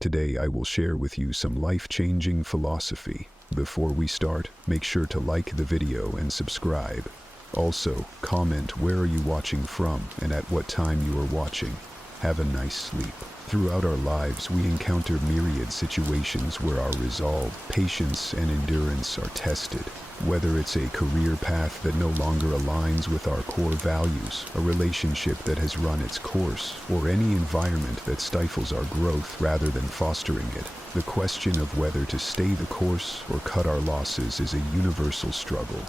Today I will share with you some life-changing philosophy. Before we start, make sure to like the video and subscribe. Also, comment where are you watching from and at what time you are watching. Have a nice sleep. Throughout our lives, we encounter myriad situations where our resolve, patience, and endurance are tested. Whether it's a career path that no longer aligns with our core values, a relationship that has run its course, or any environment that stifles our growth rather than fostering it, the question of whether to stay the course or cut our losses is a universal struggle.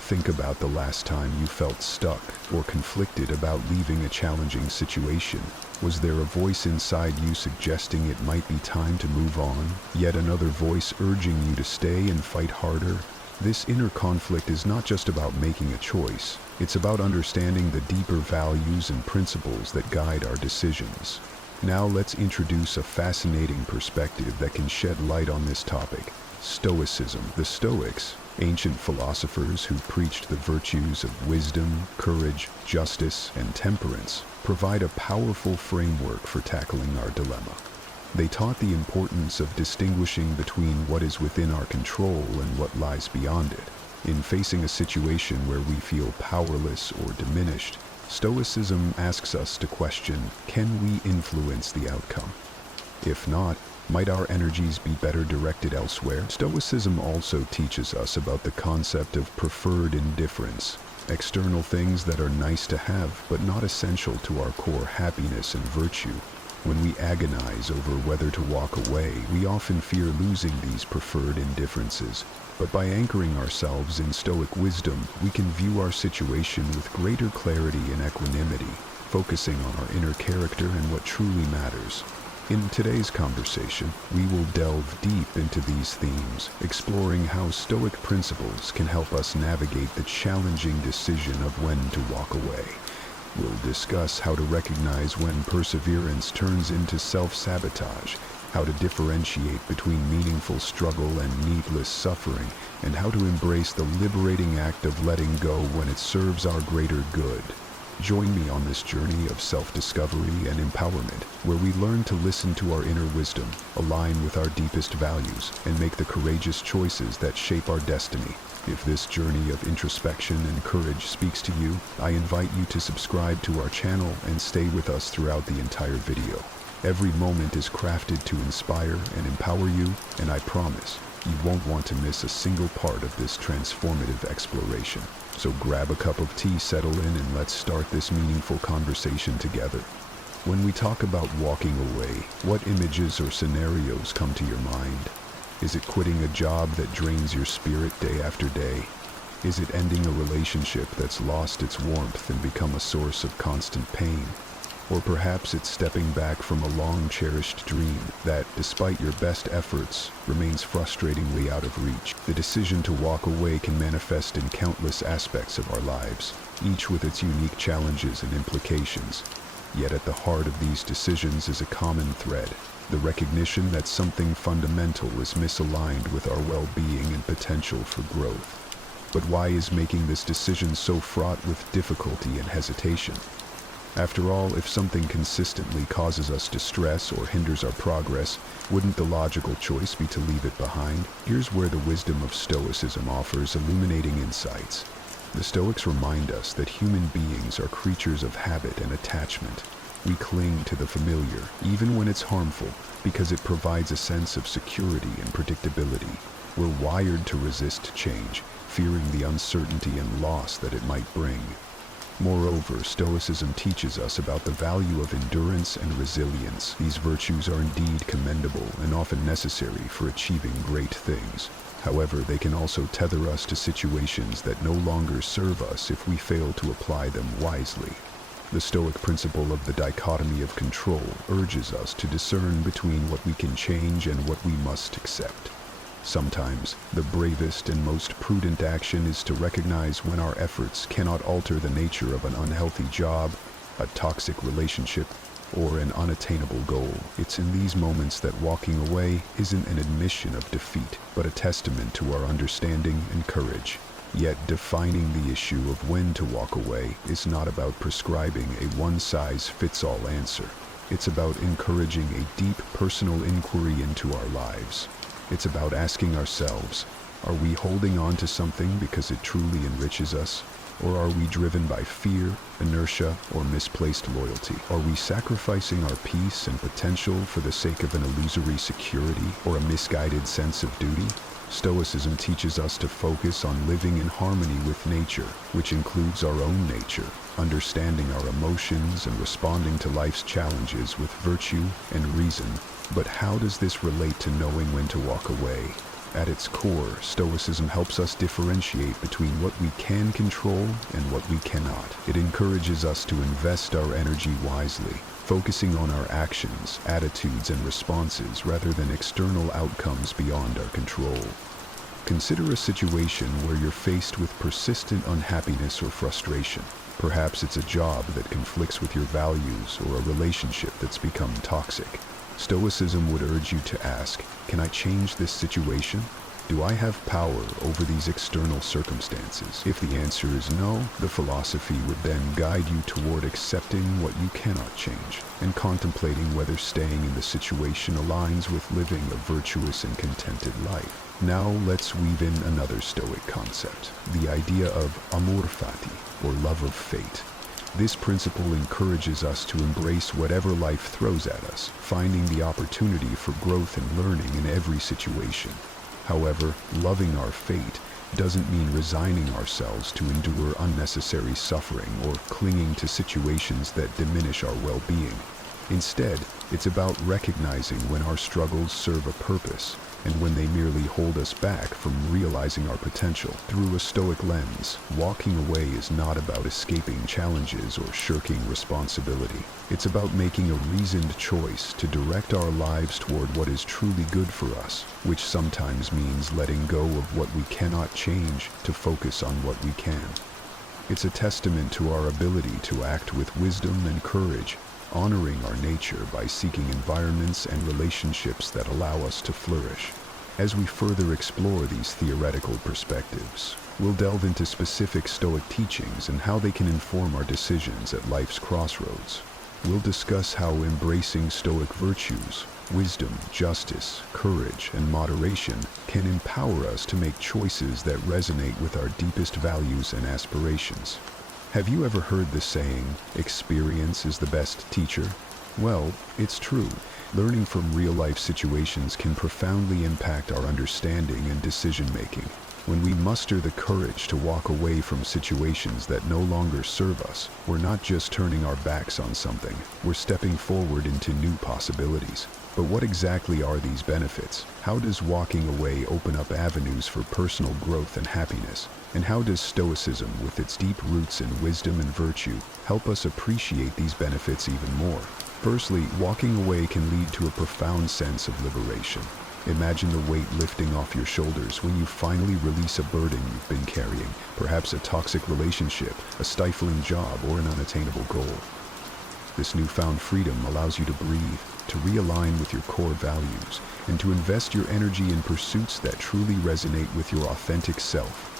Think about the last time you felt stuck or conflicted about leaving a challenging situation. Was there a voice inside you suggesting it might be time to move on? Yet another voice urging you to stay and fight harder? This inner conflict is not just about making a choice. It's about understanding the deeper values and principles that guide our decisions. Now let's introduce a fascinating perspective that can shed light on this topic. Stoicism. The Stoics, ancient philosophers who preached the virtues of wisdom, courage, justice, and temperance, provide a powerful framework for tackling our dilemma. They taught the importance of distinguishing between what is within our control and what lies beyond it. In facing a situation where we feel powerless or diminished, Stoicism asks us to question, can we influence the outcome? If not, might our energies be better directed elsewhere? Stoicism also teaches us about the concept of preferred indifference, external things that are nice to have but not essential to our core happiness and virtue. When we agonize over whether to walk away, we often fear losing these preferred indifferences. But by anchoring ourselves in Stoic wisdom, we can view our situation with greater clarity and equanimity, focusing on our inner character and what truly matters. In today's conversation, we will delve deep into these themes, exploring how Stoic principles can help us navigate the challenging decision of when to walk away. We'll discuss how to recognize when perseverance turns into self-sabotage, how to differentiate between meaningful struggle and needless suffering, and how to embrace the liberating act of letting go when it serves our greater good. Join me on this journey of self-discovery and empowerment, where we learn to listen to our inner wisdom, align with our deepest values, and make the courageous choices that shape our destiny. If this journey of introspection and courage speaks to you, I invite you to subscribe to our channel and stay with us throughout the entire video. Every moment is crafted to inspire and empower you, and I promise you won't want to miss a single part of this transformative exploration. So grab a cup of tea, settle in, and let's start this meaningful conversation together. When we talk about walking away, what images or scenarios come to your mind? Is it quitting a job that drains your spirit day after day? Is it ending a relationship that's lost its warmth and become a source of constant pain? Or perhaps it's stepping back from a long-cherished dream that, despite your best efforts, remains frustratingly out of reach. The decision to walk away can manifest in countless aspects of our lives, each with its unique challenges and implications. Yet at the heart of these decisions is a common thread: the recognition that something fundamental is misaligned with our well-being and potential for growth. But why is making this decision so fraught with difficulty and hesitation? After all, if something consistently causes us distress or hinders our progress, wouldn't the logical choice be to leave it behind? Here's where the wisdom of Stoicism offers illuminating insights. The Stoics remind us that human beings are creatures of habit and attachment. We cling to the familiar, even when it's harmful, because it provides a sense of security and predictability. We're wired to resist change, fearing the uncertainty and loss that it might bring. Moreover, Stoicism teaches us about the value of endurance and resilience. These virtues are indeed commendable and often necessary for achieving great things. However, they can also tether us to situations that no longer serve us if we fail to apply them wisely. The Stoic principle of the dichotomy of control urges us to discern between what we can change and what we must accept. Sometimes, the bravest and most prudent action is to recognize when our efforts cannot alter the nature of an unhealthy job, a toxic relationship, or an unattainable goal. It's in these moments that walking away isn't an admission of defeat, but a testament to our understanding and courage. Yet defining the issue of when to walk away is not about prescribing a one-size-fits-all answer. It's about encouraging a deep personal inquiry into our lives. It's about asking ourselves, are we holding on to something because it truly enriches us? Or are we driven by fear, inertia, or misplaced loyalty? Are we sacrificing our peace and potential for the sake of an illusory security or a misguided sense of duty? Stoicism teaches us to focus on living in harmony with nature, which includes our own nature, understanding our emotions and responding to life's challenges with virtue and reason. But how does this relate to knowing when to walk away? At its core, Stoicism helps us differentiate between what we can control and what we cannot. It encourages us to invest our energy wisely, focusing on our actions, attitudes, and responses rather than external outcomes beyond our control. Consider a situation where you're faced with persistent unhappiness or frustration. Perhaps it's a job that conflicts with your values or a relationship that's become toxic. Stoicism would urge you to ask, can I change this situation? Do I have power over these external circumstances? If the answer is no, the philosophy would then guide you toward accepting what you cannot change and contemplating whether staying in the situation aligns with living a virtuous and contented life. Now let's weave in another Stoic concept, the idea of amor fati, or love of fate. This principle encourages us to embrace whatever life throws at us, finding the opportunity for growth and learning in every situation. However, loving our fate doesn't mean resigning ourselves to endure unnecessary suffering or clinging to situations that diminish our well-being. Instead, it's about recognizing when our struggles serve a purpose and when they merely hold us back from realizing our potential. Through a Stoic lens, walking away is not about escaping challenges or shirking responsibility. It's about making a reasoned choice to direct our lives toward what is truly good for us, which sometimes means letting go of what we cannot change to focus on what we can. It's a testament to our ability to act with wisdom and courage, honoring our nature by seeking environments and relationships that allow us to flourish. As we further explore these theoretical perspectives, we'll delve into specific Stoic teachings and how they can inform our decisions at life's crossroads. We'll discuss how embracing Stoic virtues, wisdom, justice, courage, and moderation can empower us to make choices that resonate with our deepest values and aspirations. Have you ever heard the saying, experience is the best teacher? Well, it's true. Learning from real-life situations can profoundly impact our understanding and decision-making. When we muster the courage to walk away from situations that no longer serve us, we're not just turning our backs on something, we're stepping forward into new possibilities. But what exactly are these benefits? How does walking away open up avenues for personal growth and happiness? And how does Stoicism, with its deep roots in wisdom and virtue, help us appreciate these benefits even more? Firstly, walking away can lead to a profound sense of liberation. Imagine the weight lifting off your shoulders when you finally release a burden you've been carrying, perhaps a toxic relationship, a stifling job, or an unattainable goal. This newfound freedom allows you to breathe, to realign with your core values, and to invest your energy in pursuits that truly resonate with your authentic self.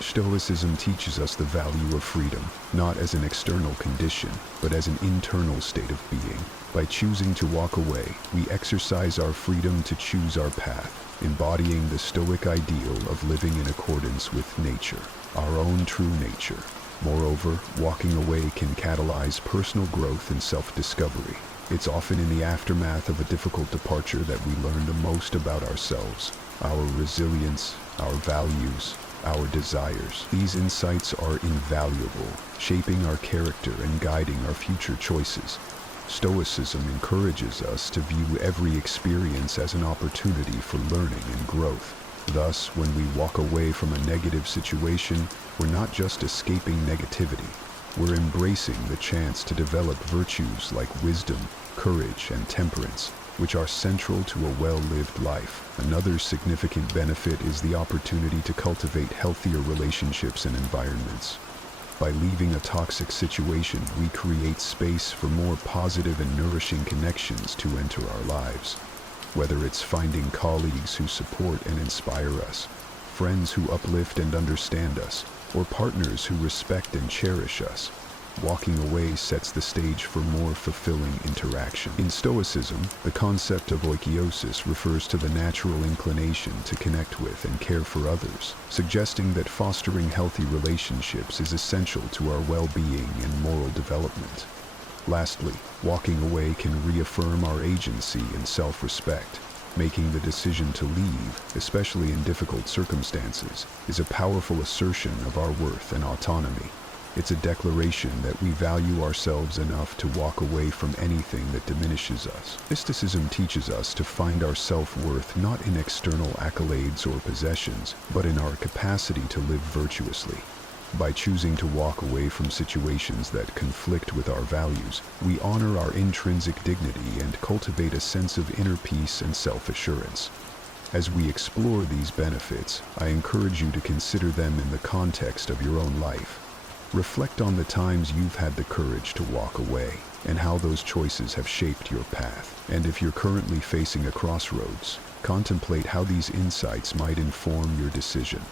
Stoicism teaches us the value of freedom, not as an external condition, but as an internal state of being. By choosing to walk away, we exercise our freedom to choose our path, embodying the Stoic ideal of living in accordance with nature, our own true nature. Moreover, walking away can catalyze personal growth and self-discovery. It's often in the aftermath of a difficult departure that we learn the most about ourselves, our resilience, our values, our desires. These insights are invaluable, shaping our character and guiding our future choices. Stoicism encourages us to view every experience as an opportunity for learning and growth. Thus, when we walk away from a negative situation, we're not just escaping negativity. We're embracing the chance to develop virtues like wisdom, courage, and temperance, which are central to a well-lived life. Another significant benefit is the opportunity to cultivate healthier relationships and environments. By leaving a toxic situation, we create space for more positive and nourishing connections to enter our lives. Whether it's finding colleagues who support and inspire us, friends who uplift and understand us, or partners who respect and cherish us, walking away sets the stage for more fulfilling interaction. In Stoicism, the concept of oikeiosis refers to the natural inclination to connect with and care for others, suggesting that fostering healthy relationships is essential to our well-being and moral development. Lastly, walking away can reaffirm our agency and self-respect. Making the decision to leave, especially in difficult circumstances, is a powerful assertion of our worth and autonomy. It's a declaration that we value ourselves enough to walk away from anything that diminishes us. Stoicism teaches us to find our self-worth not in external accolades or possessions, but in our capacity to live virtuously. By choosing to walk away from situations that conflict with our values, we honor our intrinsic dignity and cultivate a sense of inner peace and self-assurance. As we explore these benefits, I encourage you to consider them in the context of your own life. Reflect on the times you've had the courage to walk away, and how those choices have shaped your path. And if you're currently facing a crossroads, contemplate how these insights might inform your decision.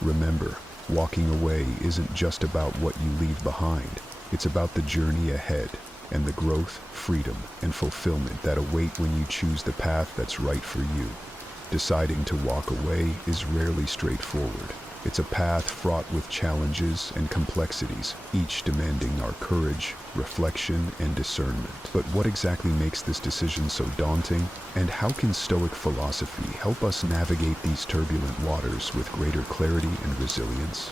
Remember, walking away isn't just about what you leave behind. It's about the journey ahead and the growth, freedom, and fulfillment that await when you choose the path that's right for you. Deciding to walk away is rarely straightforward. It's a path fraught with challenges and complexities, each demanding our courage, reflection, and discernment. But what exactly makes this decision so daunting? And how can Stoic philosophy help us navigate these turbulent waters with greater clarity and resilience?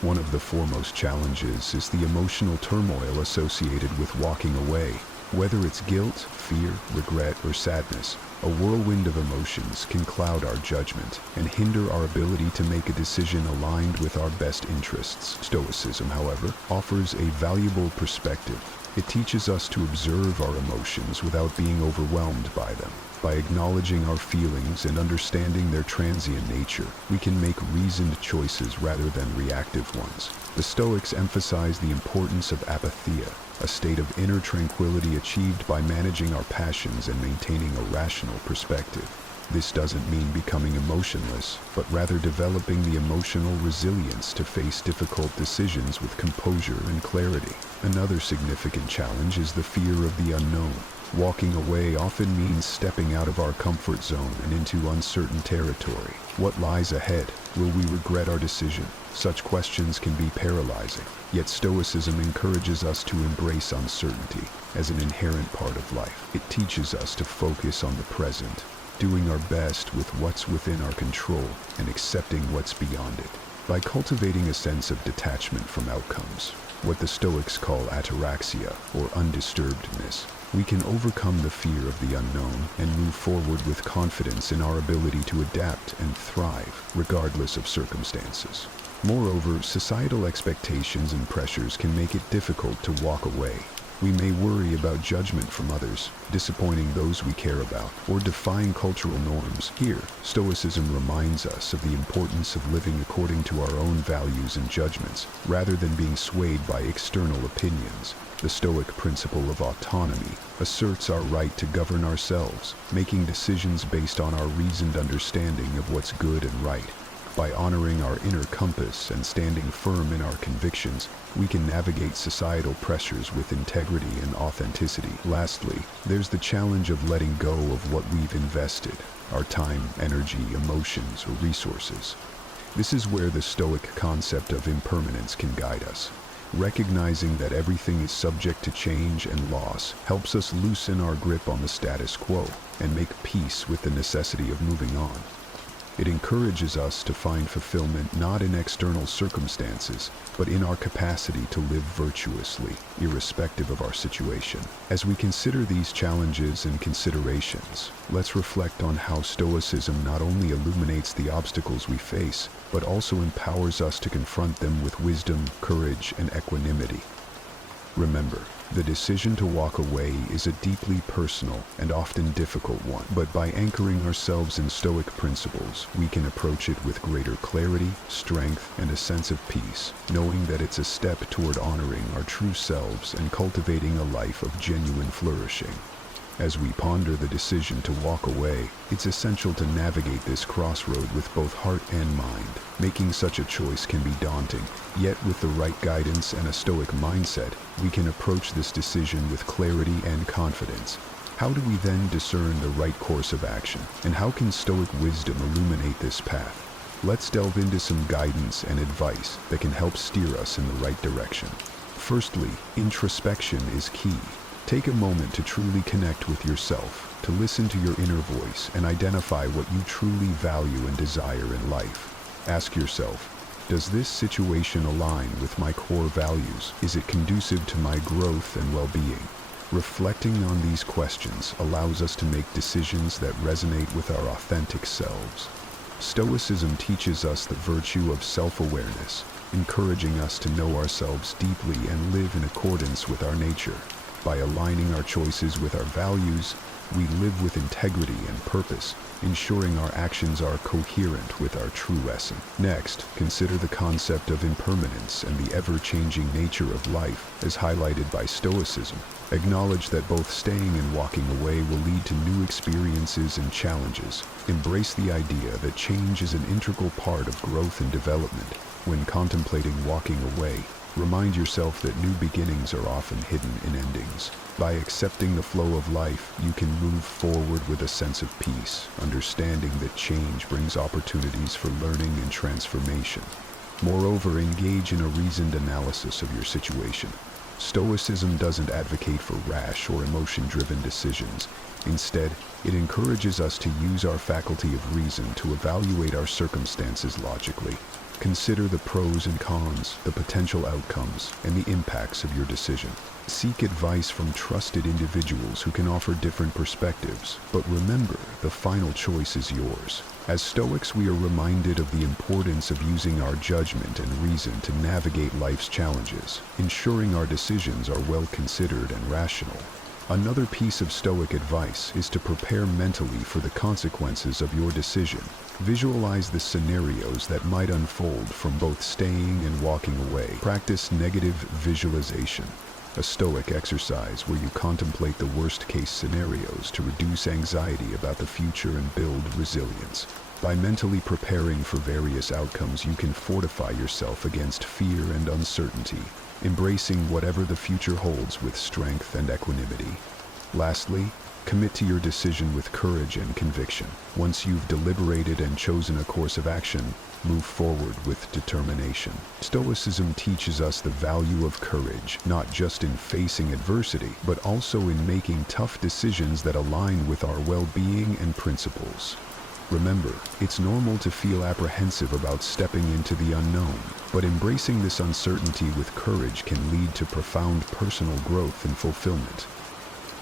One of the foremost challenges is the emotional turmoil associated with walking away. Whether it's guilt, fear, regret, or sadness, a whirlwind of emotions can cloud our judgment and hinder our ability to make a decision aligned with our best interests. Stoicism, however, offers a valuable perspective. It teaches us to observe our emotions without being overwhelmed by them. By acknowledging our feelings and understanding their transient nature, we can make reasoned choices rather than reactive ones. The Stoics emphasize the importance of apatheia, a state of inner tranquility achieved by managing our passions and maintaining a rational perspective. This doesn't mean becoming emotionless, but rather developing the emotional resilience to face difficult decisions with composure and clarity. Another significant challenge is the fear of the unknown. Walking away often means stepping out of our comfort zone and into uncertain territory. What lies ahead? Will we regret our decision? Such questions can be paralyzing. Yet Stoicism encourages us to embrace uncertainty as an inherent part of life. It teaches us to focus on the present, doing our best with what's within our control and accepting what's beyond it. By cultivating a sense of detachment from outcomes, what the Stoics call ataraxia, or undisturbedness, we can overcome the fear of the unknown and move forward with confidence in our ability to adapt and thrive, regardless of circumstances. Moreover, societal expectations and pressures can make it difficult to walk away. We may worry about judgment from others, disappointing those we care about, or defying cultural norms. Here, Stoicism reminds us of the importance of living according to our own values and judgments, rather than being swayed by external opinions. The Stoic principle of autonomy asserts our right to govern ourselves, making decisions based on our reasoned understanding of what's good and right. By honoring our inner compass and standing firm in our convictions, we can navigate societal pressures with integrity and authenticity. Lastly, there's the challenge of letting go of what we've invested, our time, energy, emotions, or resources. This is where the Stoic concept of impermanence can guide us. Recognizing that everything is subject to change and loss helps us loosen our grip on the status quo and make peace with the necessity of moving on. It encourages us to find fulfillment not in external circumstances, but in our capacity to live virtuously, irrespective of our situation. As we consider these challenges and considerations, let's reflect on how Stoicism not only illuminates the obstacles we face, but also empowers us to confront them with wisdom, courage, and equanimity. Remember, the decision to walk away is a deeply personal and often difficult one, but by anchoring ourselves in Stoic principles, we can approach it with greater clarity, strength, and a sense of peace, knowing that it's a step toward honoring our true selves and cultivating a life of genuine flourishing. As we ponder the decision to walk away, it's essential to navigate this crossroad with both heart and mind. Making such a choice can be daunting, yet with the right guidance and a Stoic mindset, we can approach this decision with clarity and confidence. How do we then discern the right course of action, and how can Stoic wisdom illuminate this path? Let's delve into some guidance and advice that can help steer us in the right direction. Firstly, introspection is key. Take a moment to truly connect with yourself, to listen to your inner voice and identify what you truly value and desire in life. Ask yourself, does this situation align with my core values? Is it conducive to my growth and well-being? Reflecting on these questions allows us to make decisions that resonate with our authentic selves. Stoicism teaches us the virtue of self-awareness, encouraging us to know ourselves deeply and live in accordance with our nature. By aligning our choices with our values, we live with integrity and purpose, ensuring our actions are coherent with our true essence. Next, consider the concept of impermanence and the ever-changing nature of life, as highlighted by Stoicism. Acknowledge that both staying and walking away will lead to new experiences and challenges. Embrace the idea that change is an integral part of growth and development. When contemplating walking away, remind yourself that new beginnings are often hidden in endings. By accepting the flow of life, you can move forward with a sense of peace, understanding that change brings opportunities for learning and transformation. Moreover, engage in a reasoned analysis of your situation. Stoicism doesn't advocate for rash or emotion-driven decisions. Instead, it encourages us to use our faculty of reason to evaluate our circumstances logically. Consider the pros and cons, the potential outcomes, and the impacts of your decision. Seek advice from trusted individuals who can offer different perspectives, but remember, the final choice is yours. As Stoics, we are reminded of the importance of using our judgment and reason to navigate life's challenges, ensuring our decisions are well considered and rational. Another piece of Stoic advice is to prepare mentally for the consequences of your decision. Visualize the scenarios that might unfold from both staying and walking away. Practice negative visualization, a Stoic exercise where you contemplate the worst-case scenarios to reduce anxiety about the future and build resilience. By mentally preparing for various outcomes, you can fortify yourself against fear and uncertainty, embracing whatever the future holds with strength and equanimity. Lastly, commit to your decision with courage and conviction. Once you've deliberated and chosen a course of action, move forward with determination. Stoicism teaches us the value of courage, not just in facing adversity, but also in making tough decisions that align with our well-being and principles. Remember, it's normal to feel apprehensive about stepping into the unknown, but embracing this uncertainty with courage can lead to profound personal growth and fulfillment.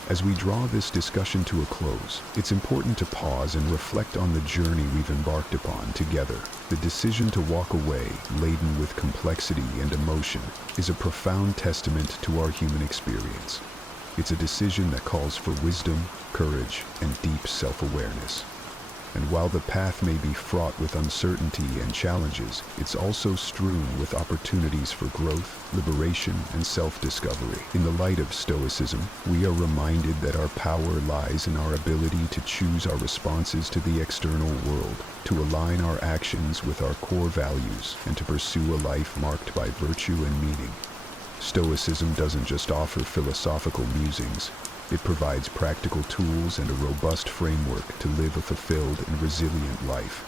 As we draw this discussion to a close, it's important to pause and reflect on the journey we've embarked upon together. The decision to walk away, laden with complexity and emotion, is a profound testament to our human experience. It's a decision that calls for wisdom, courage, and deep self-awareness. And while the path may be fraught with uncertainty and challenges, it's also strewn with opportunities for growth, liberation, and self-discovery. In the light of Stoicism, we are reminded that our power lies in our ability to choose our responses to the external world, to align our actions with our core values, and to pursue a life marked by virtue and meaning. Stoicism doesn't just offer philosophical musings. It provides practical tools and a robust framework to live a fulfilled and resilient life.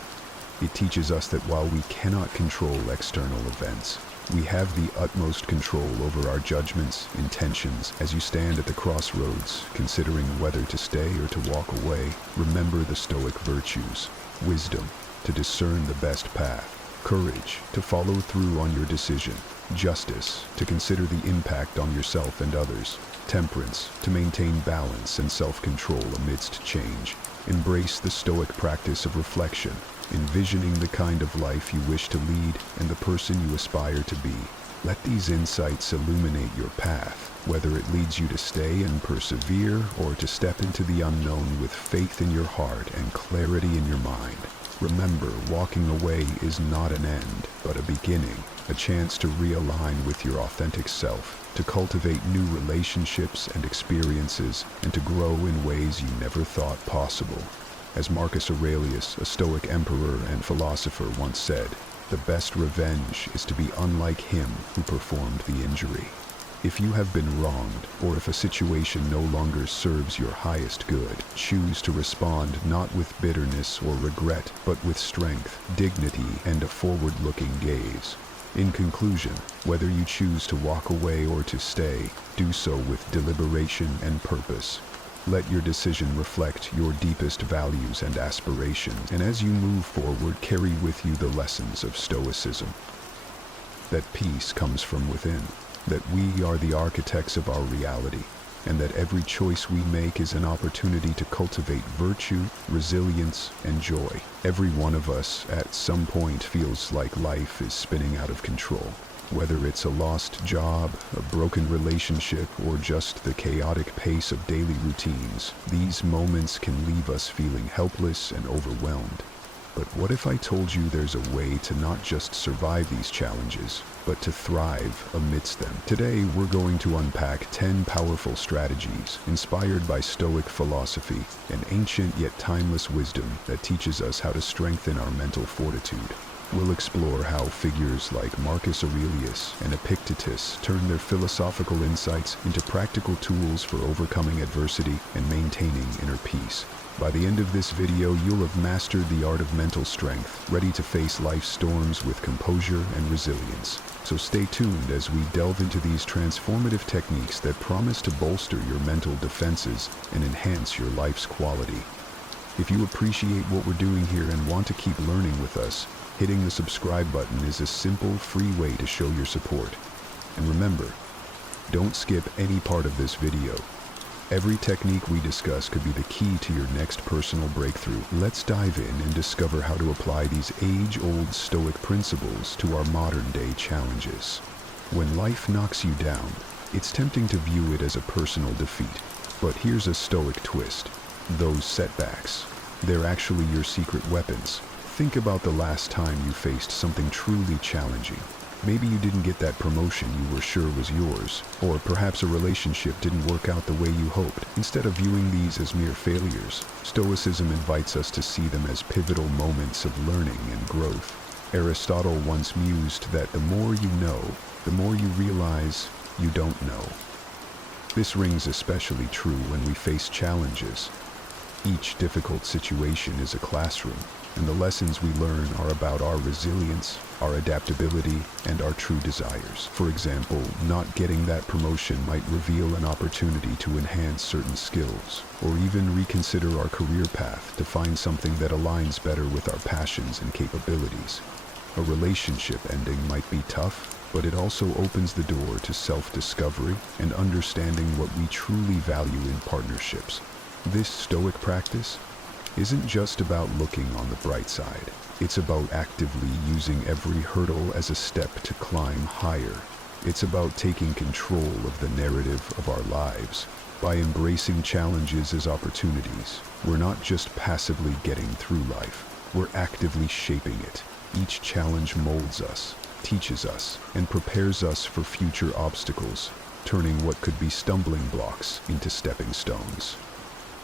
It teaches us that while we cannot control external events, we have the utmost control over our judgments, intentions. As you stand at the crossroads, considering whether to stay or to walk away, remember the Stoic virtues: wisdom, to discern the best path; courage, to follow through on your decision; justice, to consider the impact on yourself and others; temperance, to maintain balance and self-control amidst change. Embrace the Stoic practice of reflection, envisioning the kind of life you wish to lead and the person you aspire to be. Let these insights illuminate your path, whether it leads you to stay and persevere or to step into the unknown with faith in your heart and clarity in your mind. Remember, walking away is not an end, but a beginning, a chance to realign with your authentic self, to cultivate new relationships and experiences, and to grow in ways you never thought possible. As Marcus Aurelius, a Stoic emperor and philosopher, once said, "The best revenge is to be unlike him who performed the injury." If you have been wronged, or if a situation no longer serves your highest good, choose to respond not with bitterness or regret, but with strength, dignity, and a forward-looking gaze. In conclusion, whether you choose to walk away or to stay, do so with deliberation and purpose. Let your decision reflect your deepest values and aspirations, and as you move forward, carry with you the lessons of Stoicism. That peace comes from within, that we are the architects of our reality, and that every choice we make is an opportunity to cultivate virtue, resilience, and joy. Every one of us, at some point, feels like life is spinning out of control. Whether it's a lost job, a broken relationship, or just the chaotic pace of daily routines, these moments can leave us feeling helpless and overwhelmed. But what if I told you there's a way to not just survive these challenges, but to thrive amidst them? Today, we're going to unpack 10 powerful strategies inspired by Stoic philosophy, an ancient yet timeless wisdom that teaches us how to strengthen our mental fortitude. We'll explore how figures like Marcus Aurelius and Epictetus turn their philosophical insights into practical tools for overcoming adversity and maintaining inner peace. By the end of this video, you'll have mastered the art of mental strength, ready to face life's storms with composure and resilience. So stay tuned as we delve into these transformative techniques that promise to bolster your mental defenses and enhance your life's quality. If you appreciate what we're doing here and want to keep learning with us, hitting the subscribe button is a simple, free way to show your support. And remember, don't skip any part of this video. Every technique we discuss could be the key to your next personal breakthrough. Let's dive in and discover how to apply these age-old Stoic principles to our modern-day challenges. When life knocks you down, it's tempting to view it as a personal defeat. But here's a Stoic twist. Those setbacks, they're actually your secret weapons. Think about the last time you faced something truly challenging. Maybe you didn't get that promotion you were sure was yours, or perhaps a relationship didn't work out the way you hoped. Instead of viewing these as mere failures, Stoicism invites us to see them as pivotal moments of learning and growth. Aristotle once mused that the more you know, the more you realize you don't know. This rings especially true when we face challenges. Each difficult situation is a classroom, and the lessons we learn are about our resilience, our adaptability, and our true desires. For example, not getting that promotion might reveal an opportunity to enhance certain skills, or even reconsider our career path to find something that aligns better with our passions and capabilities. A relationship ending might be tough, but it also opens the door to self-discovery and understanding what we truly value in partnerships. This Stoic practice isn't just about looking on the bright side. It's about actively using every hurdle as a step to climb higher. It's about taking control of the narrative of our lives. By embracing challenges as opportunities, we're not just passively getting through life, we're actively shaping it. Each challenge molds us, teaches us, and prepares us for future obstacles, turning what could be stumbling blocks into stepping stones.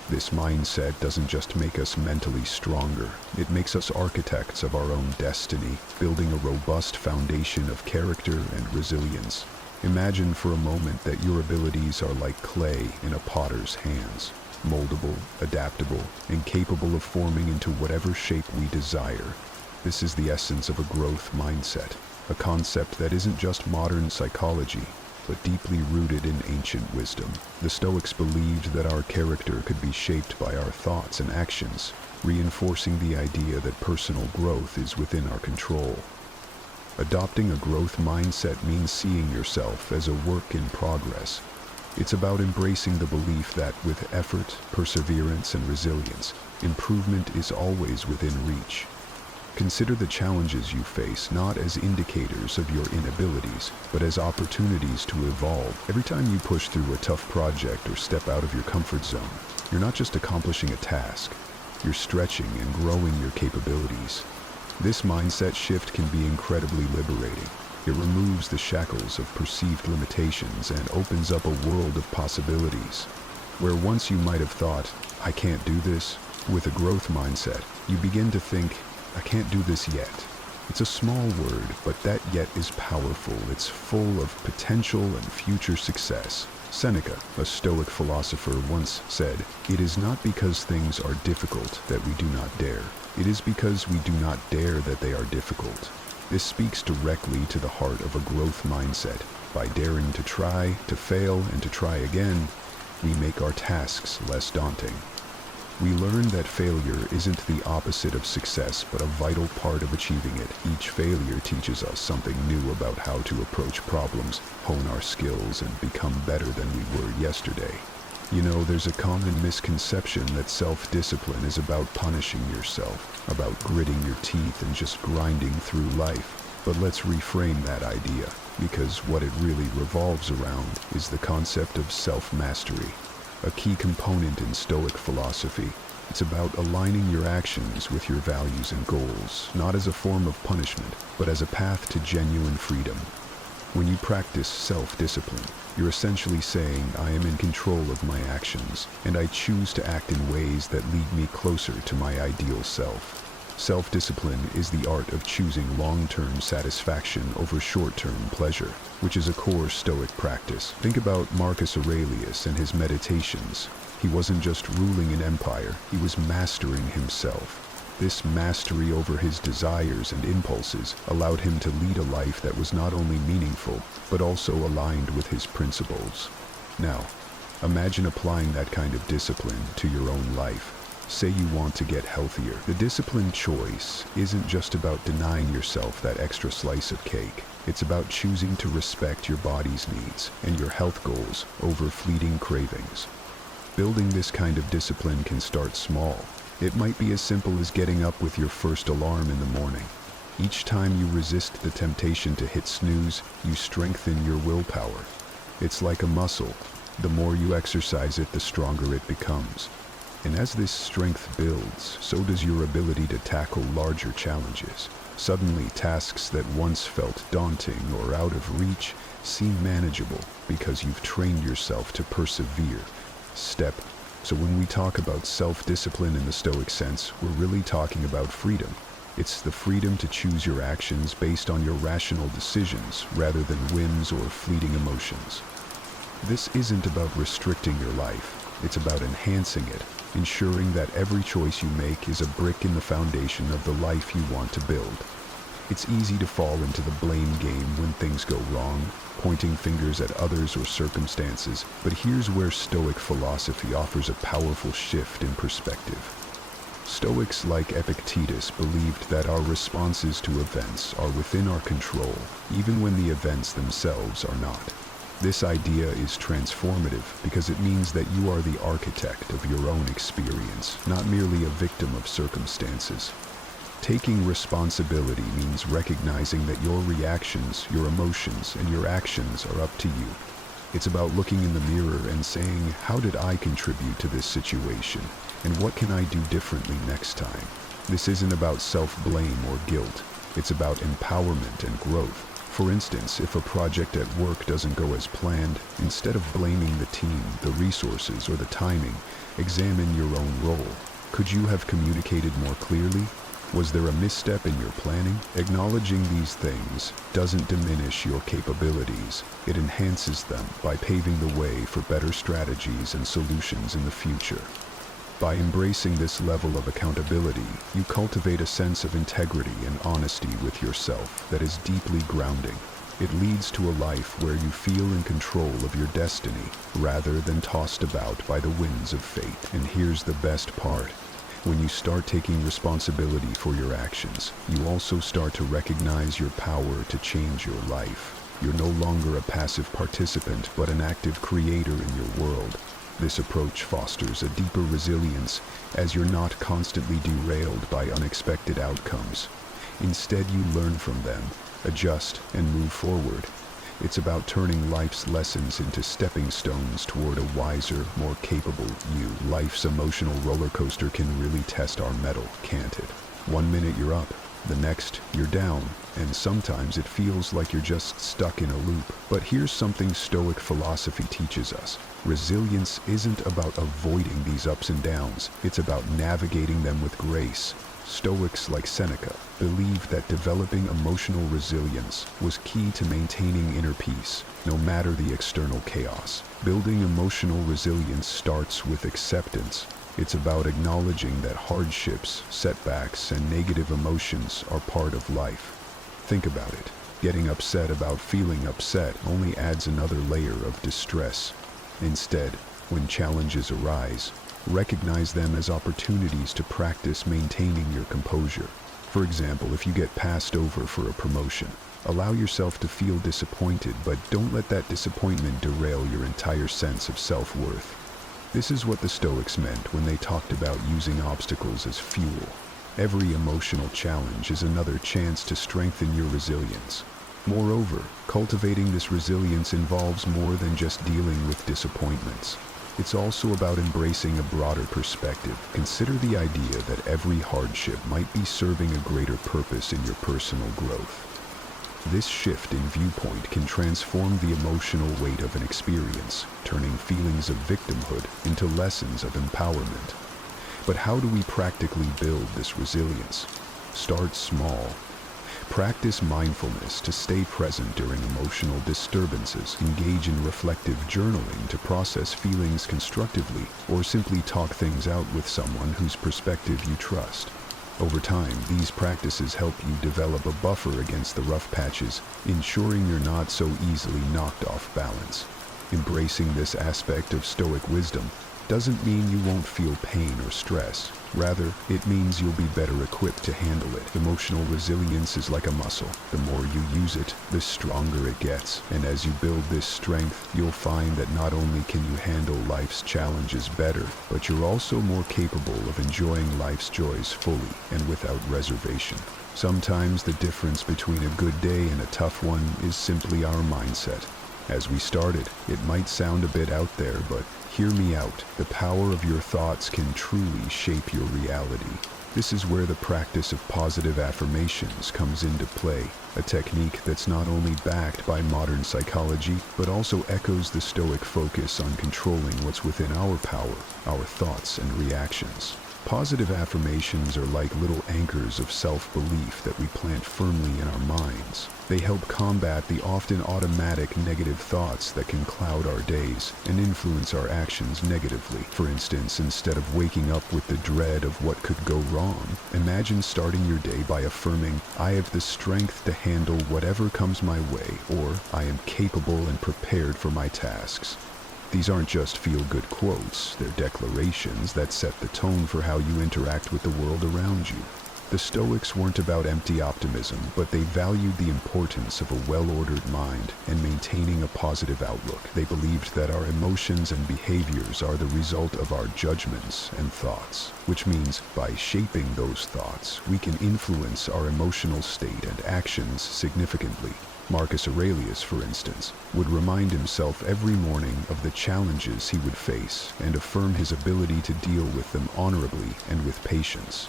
This mindset doesn't just make us mentally stronger, it makes us architects of our own destiny, building a robust foundation of character and resilience. Imagine for a moment that your abilities are like clay in a potter's hands, moldable, adaptable, and capable of forming into whatever shape we desire. This is the essence of a growth mindset, a concept that isn't just modern psychology, but deeply rooted in ancient wisdom. The Stoics believed that our character could be shaped by our thoughts and actions, reinforcing the idea that personal growth is within our control. Adopting a growth mindset means seeing yourself as a work in progress. It's about embracing the belief that with effort, perseverance, and resilience, improvement is always within reach. Consider the challenges you face not as indicators of your inabilities, but as opportunities to evolve. Every time you push through a tough project or step out of your comfort zone, you're not just accomplishing a task, You're stretching and growing your capabilities. This mindset shift can be incredibly liberating. It removes the shackles of perceived limitations and opens up a world of possibilities. Where once you might have thought, I can't do this, with a growth mindset, you begin to think, I can't do this yet. It's a small word, but that yet is powerful. It's full of potential and future success. Seneca, a Stoic philosopher, once said, "It is not because things are difficult that we do not dare. It is because we do not dare that they are difficult." This speaks directly to the heart of a growth mindset. By daring to try, to fail, and to try again, we make our tasks less daunting. We learn that failure isn't the opposite of success, but a vital part of achieving it. Each failure teaches us something new about how to approach problems, hone our skills, and become better than we were yesterday. You know, there's a common misconception that self-discipline is about punishing yourself, about gritting your teeth and just grinding through life. But let's reframe that idea, because what it really revolves around is the concept of self-mastery. A key component in Stoic philosophy. It's about aligning your actions with your values and goals, not as a form of punishment, but as a path to genuine freedom. When you practice self-discipline, you're essentially saying, I am in control of my actions, and I choose to act in ways that lead me closer to my ideal self. Self-discipline is the art of choosing long-term satisfaction over short-term pleasure, which is a core Stoic practice. Think about Marcus Aurelius and his meditations. He wasn't just ruling an empire, he was mastering himself. This mastery over his desires and impulses allowed him to lead a life that was not only meaningful, but also aligned with his principles. Now, imagine applying that kind of discipline to your own life. Say you want to get healthier. The disciplined choice isn't just about denying yourself that extra slice of cake. It's about choosing to respect your body's needs and your health goals over fleeting cravings. Building this kind of discipline can start small. It might be as simple as getting up with your first alarm in the morning. Each time you resist the temptation to hit snooze, you strengthen your willpower. It's like a muscle. The more you exercise it, the stronger it becomes. And as this strength builds, so does your ability to tackle larger challenges. Suddenly, tasks that once felt daunting or out of reach seem manageable because you've trained yourself to persevere. So when we talk about self-discipline in the Stoic sense, we're really talking about freedom. It's the freedom to choose your actions based on your rational decisions rather than whims or fleeting emotions. This isn't about restricting your life. It's about enhancing it, ensuring that every choice you make is a brick in the foundation of the life you want to build. It's easy to fall into the blame game when things go wrong, pointing fingers at others or circumstances, but here's where Stoic philosophy offers a powerful shift in perspective. Stoics like Epictetus believed that our responses to events are within our control, even when the events themselves are not. This idea is transformative because it means that you are the architect of your own experience, not merely a victim of circumstances. Taking responsibility means recognizing that your reactions, your emotions, and your actions are up to you. It's about looking in the mirror and saying, how did I contribute to this situation, and what can I do differently next time? This isn't about self-blame or guilt. It's about empowerment and growth. For instance, if a project at work doesn't go as planned, instead of blaming the team, the resources, or the timing, examine your own role. Could you have communicated more clearly? Was there a misstep in your planning? Acknowledging these things doesn't diminish your capabilities. It enhances them by paving the way for better strategies and solutions in the future. By embracing this level of accountability, you cultivate a sense of integrity and honesty with yourself that is deeply grounding. It leads to a life where you feel in control of your destiny, rather than tossed about by the winds of fate. And here's the best part. When you start taking responsibility for your actions, you also start to recognize your power to change your life. You're no longer a passive participant, but an active creator in your world. This approach fosters a deeper resilience, as you're not constantly derailed by unexpected outcomes. Instead, you learn from them, adjust, and move forward. It's about turning life's lessons into stepping stones toward a wiser, more capable you. Life's emotional roller coaster can really test our mettle, can't it? One minute you're up, the next you're down, and sometimes it feels like you're just stuck in a loop. But here's something Stoic philosophy teaches us. Resilience isn't about avoiding these ups and downs, it's about navigating them with grace. Stoics like Seneca believed that developing emotional resilience was key to maintaining inner peace, no matter the external chaos. Building emotional resilience starts with acceptance. It's about acknowledging that hardships, setbacks, and negative emotions are part of life. Think about it. Getting upset about feeling upset only adds another layer of distress. Instead, when challenges arise, recognize them as opportunities to practice maintaining your composure. For example, if you get passed over for a promotion, allow yourself to feel disappointed, but don't let that disappointment derail your entire sense of self-worth. This is what the Stoics meant when they talked about using obstacles as fuel. Every emotional challenge is another chance to strengthen your resilience. Moreover, cultivating this resilience involves more than just dealing with disappointments. It's also about embracing a broader perspective. Consider the idea that every hardship might be serving a greater purpose in your personal growth. This shift in viewpoint can transform the emotional weight of an experience, turning feelings of victimhood into lessons of empowerment. But how do we practically build this resilience? Start small. Practice mindfulness to stay present during emotional disturbances. Engage in reflective journaling to process feelings constructively, or simply talk things out with someone whose perspective you trust. Over time, these practices help you develop a buffer against the rough patches, ensuring you're not so easily knocked off balance. Embracing this aspect of Stoic wisdom doesn't mean you won't feel pain or stress. Rather, it means you'll be better equipped to handle it. Emotional resilience is like a muscle. The more you use it, the stronger it gets. And as you build this strength, you'll find that not only can you handle life's challenges better, but you're also more capable of enjoying life's joys fully and without reservation. Sometimes the difference between a good day and a tough one is simply our mindset. As we started, it might sound a bit out there, but hear me out. The power of your thoughts can truly shape your reality. This is where the practice of positive affirmations comes into play, a technique that's not only backed by modern psychology, but also echoes the Stoic focus on controlling what's within our power, our thoughts and reactions. Positive affirmations are like little anchors of self-belief that we plant firmly in our minds. They help combat the often automatic negative thoughts that can cloud our days and influence our actions negatively. For instance, instead of waking up with the dread of what could go wrong, imagine starting your day by affirming, "I have the strength to handle whatever comes my way," or "I am capable and prepared for my tasks." These aren't just feel-good quotes, they're declarations that set the tone for how you interact with the world around you. The Stoics weren't about empty optimism, but they valued the importance of a well-ordered mind and maintaining a positive outlook. They believed that our emotions and behaviors are the result of our judgments and thoughts, which means by shaping those thoughts, we can influence our emotional state and actions significantly. Marcus Aurelius, for instance, would remind himself every morning of the challenges he would face and affirm his ability to deal with them honorably and with patience.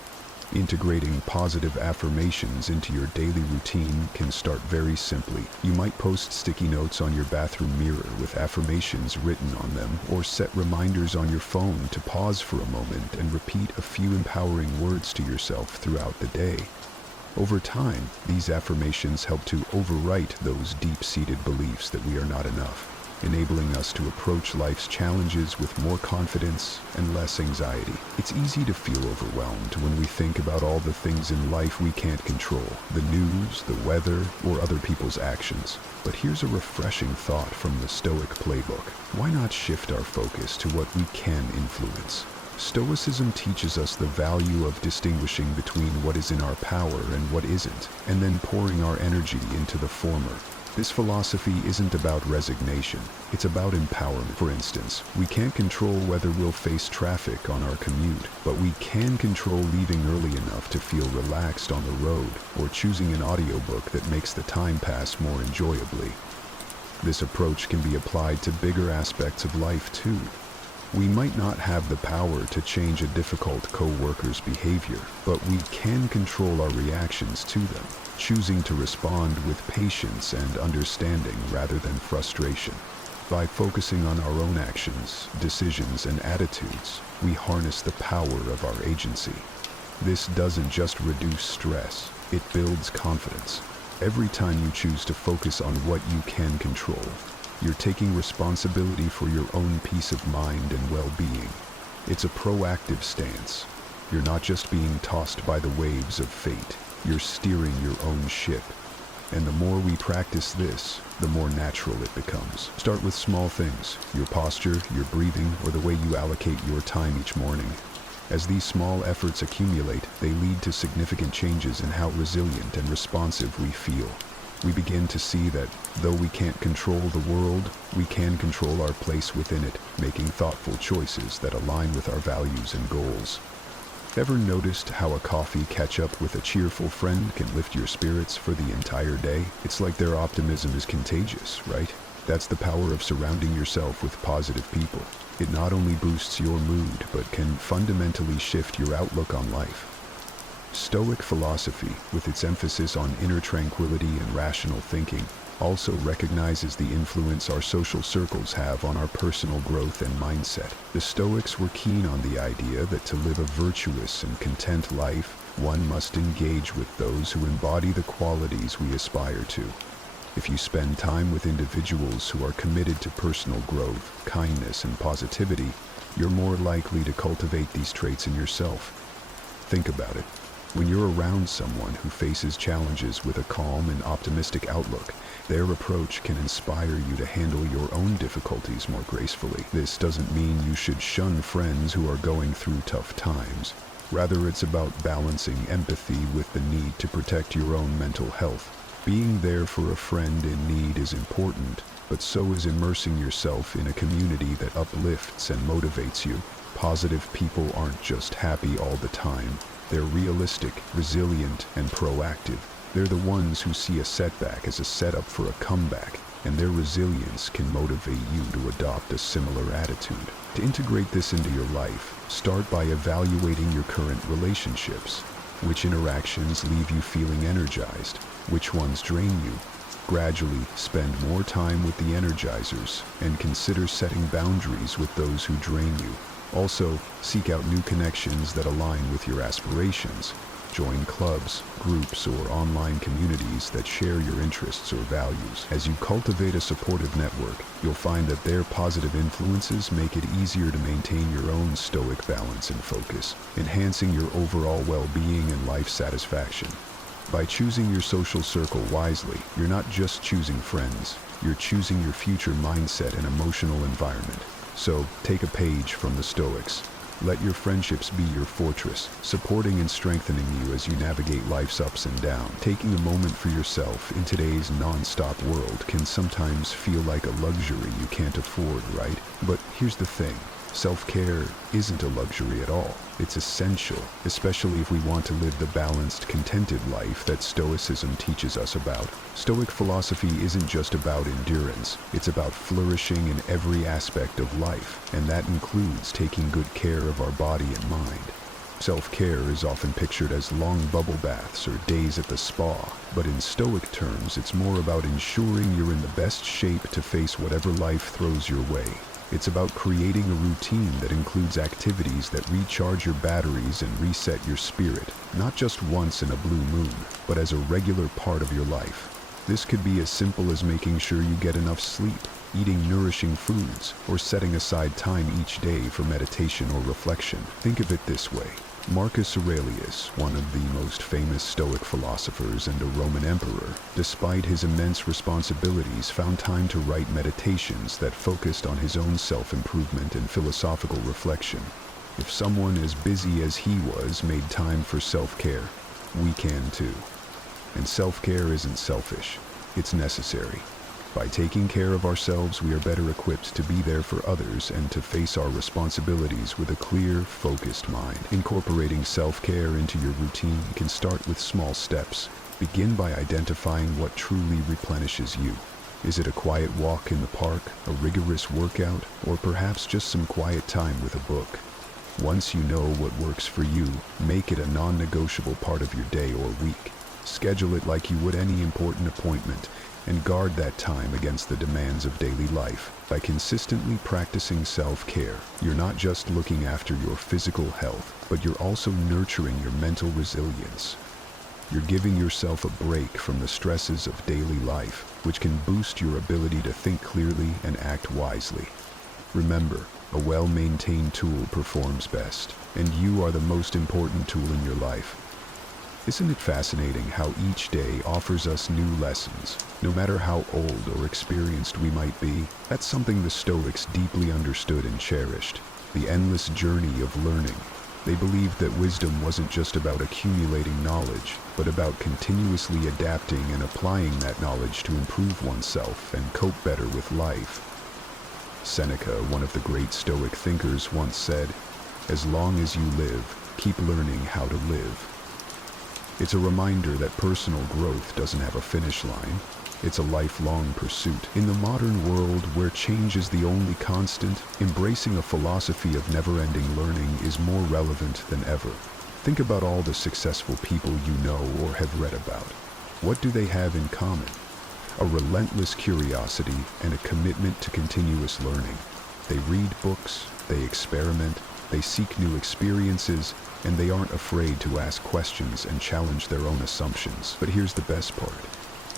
Integrating positive affirmations into your daily routine can start very simply. You might post sticky notes on your bathroom mirror with affirmations written on them, or set reminders on your phone to pause for a moment and repeat a few empowering words to yourself throughout the day. Over time, these affirmations help to overwrite those deep-seated beliefs that we are not enough, enabling us to approach life's challenges with more confidence and less anxiety. It's easy to feel overwhelmed when we think about all the things in life we can't control, the news, the weather, or other people's actions. But here's a refreshing thought from the Stoic playbook. Why not shift our focus to what we can influence? Stoicism teaches us the value of distinguishing between what is in our power and what isn't, and then pouring our energy into the former. This philosophy isn't about resignation, it's about empowerment. For instance, we can't control whether we'll face traffic on our commute, but we can control leaving early enough to feel relaxed on the road, or choosing an audiobook that makes the time pass more enjoyably. This approach can be applied to bigger aspects of life too. We might not have the power to change a difficult co-worker's behavior, but we can control our reactions to them, choosing to respond with patience and understanding rather than frustration. By focusing on our own actions, decisions, and attitudes, we harness the power of our agency. This doesn't just reduce stress, it builds confidence. Every time you choose to focus on what you can control, you're taking responsibility for your own peace of mind and well-being. It's a proactive stance. You're not just being tossed by the waves of fate, you're steering your own ship. And the more we practice this, the more natural it becomes. Start with small things, your posture, your breathing, or the way you allocate your time each morning. As these small efforts accumulate, they lead to significant changes in how resilient and responsive we feel. We begin to see that, though we can't control the world, we can control our place within it, making thoughtful choices that align with our values and goals. Ever noticed how a coffee catch-up with a cheerful friend can lift your spirits for the entire day? It's like their optimism is contagious, right? That's the power of surrounding yourself with positive people. It not only boosts your mood, but can fundamentally shift your outlook on life. Stoic philosophy, with its emphasis on inner tranquility and rational thinking, also recognizes the influence our social circles have on our personal growth and mindset. The Stoics were keen on the idea that to live a virtuous and content life, one must engage with those who embody the qualities we aspire to. If you spend time with individuals who are committed to personal growth, kindness, and positivity, you're more likely to cultivate these traits in yourself. Think about it. When you're around someone who faces challenges with a calm and optimistic outlook, their approach can inspire you to handle your own difficulties more gracefully. This doesn't mean you should shun friends who are going through tough times. Rather, it's about balancing empathy with the need to protect your own mental health. Being there for a friend in need is important, but so is immersing yourself in a community that uplifts and motivates you. Positive people aren't just happy all the time. They're realistic, resilient, and proactive. They're the ones who see a setback as a setup for a comeback, and their resilience can motivate you to adopt a similar attitude. To integrate this into your life, start by evaluating your current relationships. Which interactions leave you feeling energized? Which ones drain you? Gradually, spend more time with the energizers, and consider setting boundaries with those who drain you. Also, seek out new connections that align with your aspirations. Join clubs, groups, or online communities that share your interests or values. As you cultivate a supportive network, you'll find that their positive influences make it easier to maintain your own stoic balance and focus, enhancing your overall well-being and life satisfaction. By choosing your social circle wisely, you're not just choosing friends, you're choosing your future mindset and emotional environment. So, take a page from the Stoics. Let your friendships be your fortress, supporting and strengthening you as you navigate life's ups and downs. Taking a moment for yourself in today's non-stop world can sometimes feel like a luxury you can't afford, right? But here's the thing. Self-care isn't a luxury at all. It's essential, especially if we want to live the balanced, contented life that Stoicism teaches us about. Stoic philosophy isn't just about endurance. It's about flourishing in every aspect of life, and that includes taking good care of our body and mind. Self-care is often pictured as long bubble baths or days at the spa, but in Stoic terms, it's more about ensuring you're in the best shape to face whatever life throws your way. It's about creating a routine that includes activities that recharge your batteries and reset your spirit, not just once in a blue moon, but as a regular part of your life. This could be as simple as making sure you get enough sleep, eating nourishing foods, or setting aside time each day for meditation or reflection. Think of it this way. Marcus Aurelius, one of the most famous Stoic philosophers and a Roman emperor, despite his immense responsibilities, found time to write meditations that focused on his own self-improvement and philosophical reflection. If someone as busy as he was made time for self-care, we can too. And self-care isn't selfish, it's necessary. By taking care of ourselves, we are better equipped to be there for others and to face our responsibilities with a clear, focused mind. Incorporating self-care into your routine can start with small steps. Begin by identifying what truly replenishes you. Is it a quiet walk in the park, a rigorous workout, or perhaps just some quiet time with a book? Once you know what works for you, make it a non-negotiable part of your day or week. Schedule it like you would any important appointment, and guard that time against the demands of daily life. By consistently practicing self-care, you're not just looking after your physical health, but you're also nurturing your mental resilience. You're giving yourself a break from the stresses of daily life, which can boost your ability to think clearly and act wisely. Remember, a well-maintained tool performs best, and you are the most important tool in your life. Isn't it fascinating how each day offers us new lessons, no matter how old or experienced we might be? That's something the Stoics deeply understood and cherished, the endless journey of learning. They believed that wisdom wasn't just about accumulating knowledge, but about continuously adapting and applying that knowledge to improve oneself and cope better with life. Seneca, one of the great Stoic thinkers, once said, "As long as you live, keep learning how to live." It's a reminder that personal growth doesn't have a finish line. It's a lifelong pursuit. In the modern world, where change is the only constant, embracing a philosophy of never-ending learning is more relevant than ever. Think about all the successful people you know or have read about. What do they have in common? A relentless curiosity and a commitment to continuous learning. They read books, they experiment, they seek new experiences, and they aren't afraid to ask questions and challenge their own assumptions. But here's the best part.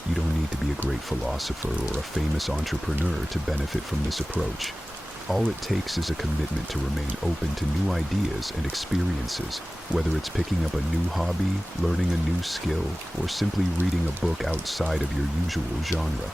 You don't need to be a great philosopher or a famous entrepreneur to benefit from this approach. All it takes is a commitment to remain open to new ideas and experiences, whether it's picking up a new hobby, learning a new skill, or simply reading a book outside of your usual genre.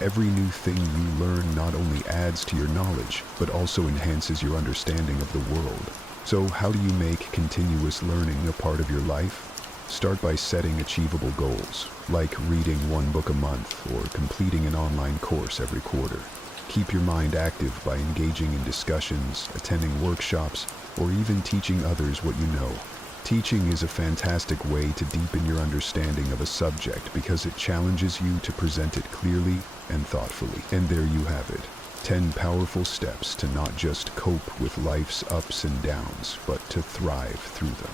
Every new thing you learn not only adds to your knowledge, but also enhances your understanding of the world. So how do you make continuous learning a part of your life? Start by setting achievable goals, like reading one book a month or completing an online course every quarter. Keep your mind active by engaging in discussions, attending workshops, or even teaching others what you know. Teaching is a fantastic way to deepen your understanding of a subject because it challenges you to present it clearly and thoughtfully. And there you have it. 10 powerful steps to not just cope with life's ups and downs, but to thrive through them.